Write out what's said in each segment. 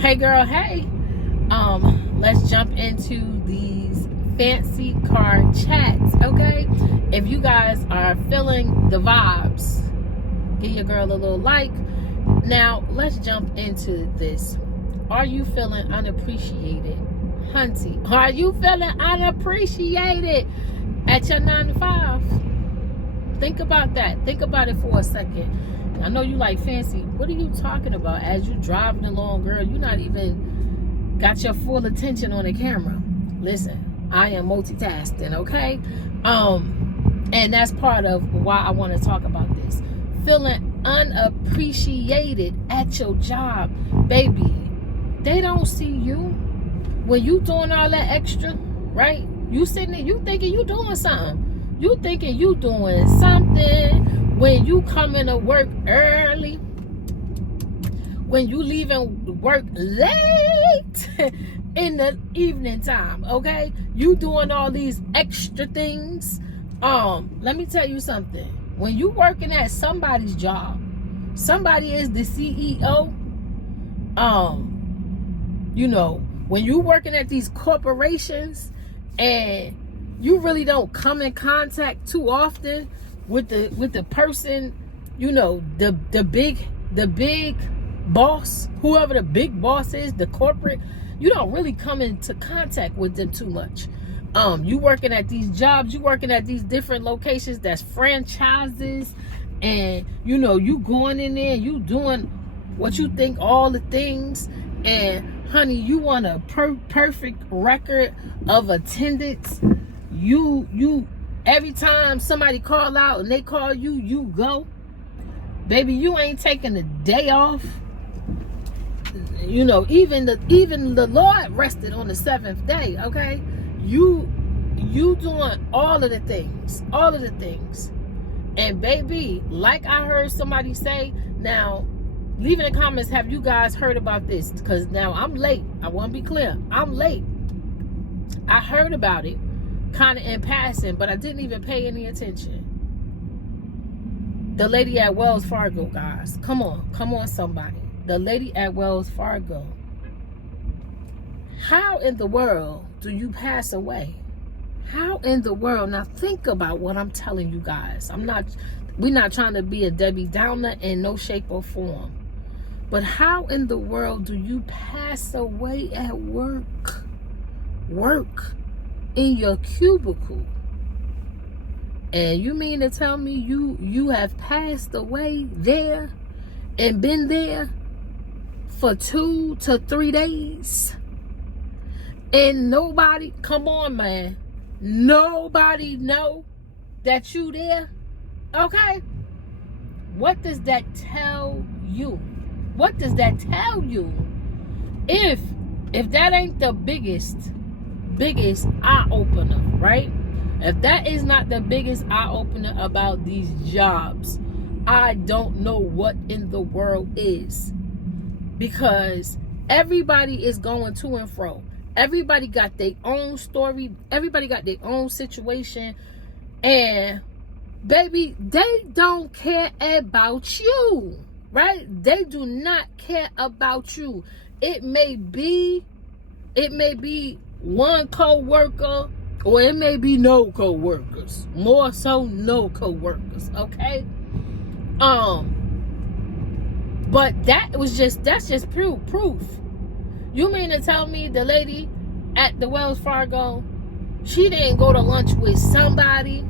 Hey girl, hey. Let's jump into these fancy car chats, okay? If you guys are feeling the vibes, give your girl a little like. Now, let's jump into this. Are you feeling unappreciated, hunty? Are you feeling unappreciated at your 9 to 5? Think about that. Think about it for a second. I know you like fancy. What are you talking about? As you driving along, girl, you're not even got your full attention on the camera. Listen, I am multitasking, okay? And that's part of why I want to talk about this. Feeling unappreciated at your job, baby. They don't see you when you doing all that extra, right? You sitting there, you thinking you doing something. You thinking you doing something. When you coming to work early, when you leaving work late in the evening time, okay? You doing all these extra things. Let me tell you something. When you working at somebody's job, somebody is the CEO. You know, when you working at these corporations and you really don't come in contact too often with the person, you know, the big boss, whoever the big boss is, the corporate, you don't really come into contact with them too much. You working at these jobs, you working at these different locations that's franchises, and you know, you going in there, you doing what you think all the things, and honey, you want a perfect record of attendance. You every time somebody call out and they call you, you go. Baby, you ain't taking a day off. You know, even the Lord rested on the 7th day, okay? You doing all of the things. And baby, like I heard somebody say, now, leave in the comments, have you guys heard about this? Because now I'm late. I want to be clear. I'm late. I heard about it kind of in passing, but I didn't even pay any attention. The lady at Wells Fargo, guys. Come on somebody. The lady at Wells Fargo. How in the world do you pass away? How in the world? Now think about what I'm telling you guys. We're not trying to be a Debbie Downer in no shape or form. But how in the world do you pass away at work? Work. In your cubicle, and you mean to tell me you have passed away there and been there for 2 to 3 days, and nobody, come on man, nobody know that you there? Okay, what does that tell you? What does that tell you? If that ain't the biggest eye-opener, right? If that is not the biggest eye-opener about these jobs, I don't know what in the world is. Because everybody is going to and fro. Everybody got their own story. Everybody got their own situation. And baby, they don't care about you, right? They do not care about you. It may be one co-worker, or it may be no co-workers. More so no co-workers, okay? But that's just proof. You mean to tell me the lady at the Wells Fargo, she didn't go to lunch with somebody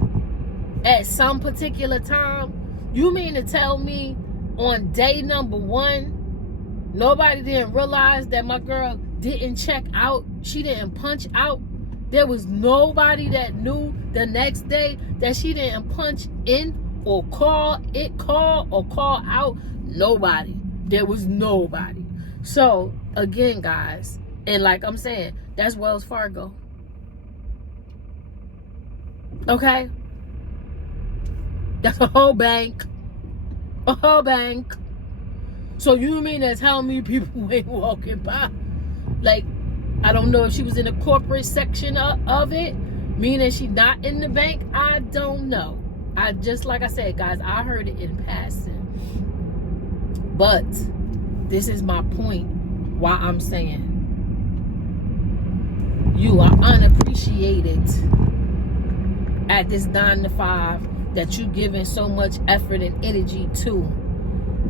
at some particular time? You mean to tell me on day number 1, nobody didn't realize that my girl didn't check out, she didn't punch out? There was nobody that knew the next day that she didn't punch in or call out? Nobody. There was nobody. So again, guys, and like I'm saying, that's Wells Fargo. Okay? That's a whole bank. A whole bank. So you mean to tell me people ain't walking by? Like, I don't know if she was in the corporate section of it, meaning she not in the bank. I don't know. Like I said, guys, I heard it in passing. But this is my point. why I'm saying you are unappreciated at this 9 to 5 that you giving so much effort and energy to.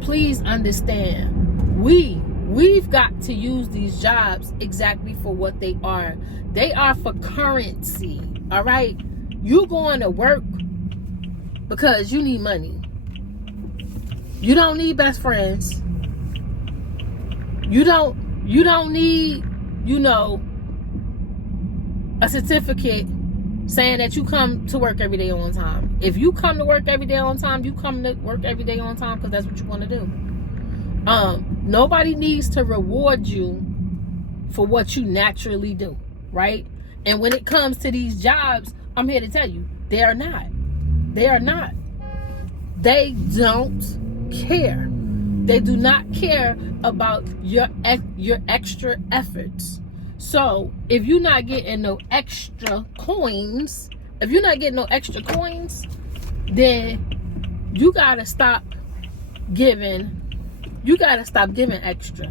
Please understand, we've got to use these jobs exactly for what they are. They are for currency. All right, you going to work because you need money. You don't need best friends. You don't need, a certificate saying that you come to work every day on time. If you come to work every day on time, you come to work every day on time because that's what you want to do. Nobody needs to reward you for what you naturally do, right? And when it comes to these jobs, I'm here to tell you, they are not. They are not. They don't care. They do not care about your extra efforts. So if you're not getting no extra coins, then you gotta stop giving. You gotta stop giving extra.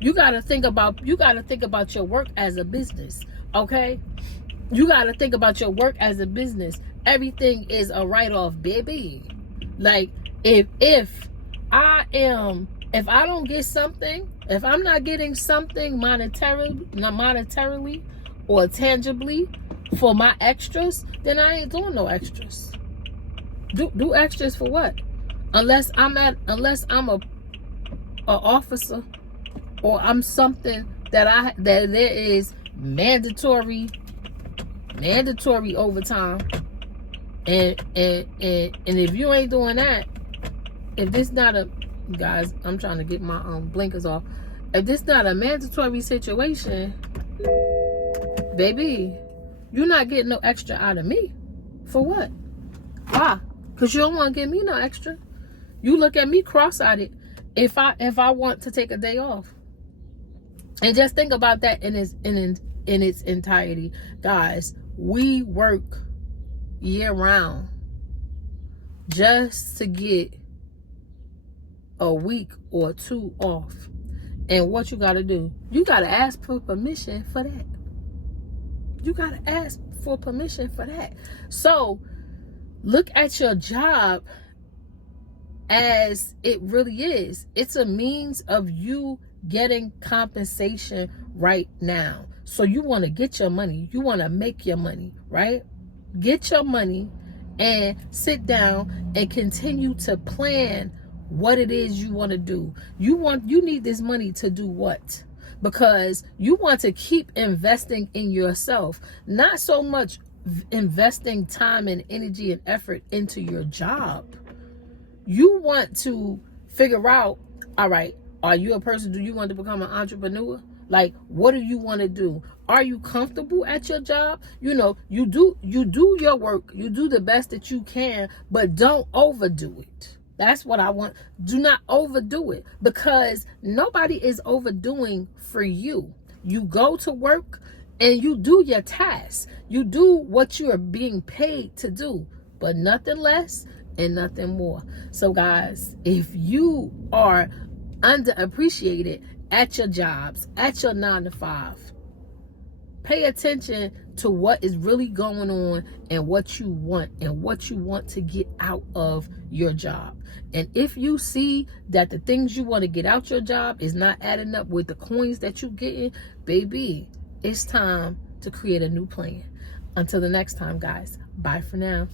You gotta think about your work as a business. Okay? You gotta think about your work as a business. Everything is a write-off, baby. Like if I don't get something, if I'm not getting something monetarily or tangibly for my extras, then I ain't doing no extras. Do extras for what? Unless I'm a officer, or I'm something that there is mandatory overtime. And if you ain't doing that, if this not a, guys, I'm trying to get my blinkers off. If this not a mandatory situation, baby, you're not getting no extra out of me. For what? Why? Because you don't want to give me no extra. You look at me cross-eyed if I want to take a day off. And just think about that in its entirety. Guys, we work year round just to get a week or two off. And what you got to do, you got to ask for permission for that. You got to ask for permission for that. So look at your job as it really is. It's a means of you getting compensation right now. So you want to get your money. You want to make your money, right? Get your money and sit down and continue to plan what it is you want to do. You need this money to do what? Because you want to keep investing in yourself, not so much investing time and energy and effort into your job. You want to figure out, all right, are you a person, do you want to become an entrepreneur? Like, what do you want to do? Are you comfortable at your job? You do your work. You do the best that you can, but don't overdo it. That's what I want. Do not overdo it, because nobody is overdoing for you. You go to work and you do your tasks. You do what you are being paid to do, but nothing less and nothing more. So guys, if you are underappreciated at your jobs, at your 9 to 5, pay attention to what is really going on and what you want to get out of your job. And if you see that the things you want to get out your job is not adding up with the coins that you're getting, baby, it's time to create a new plan. Until the next time, guys, bye for now.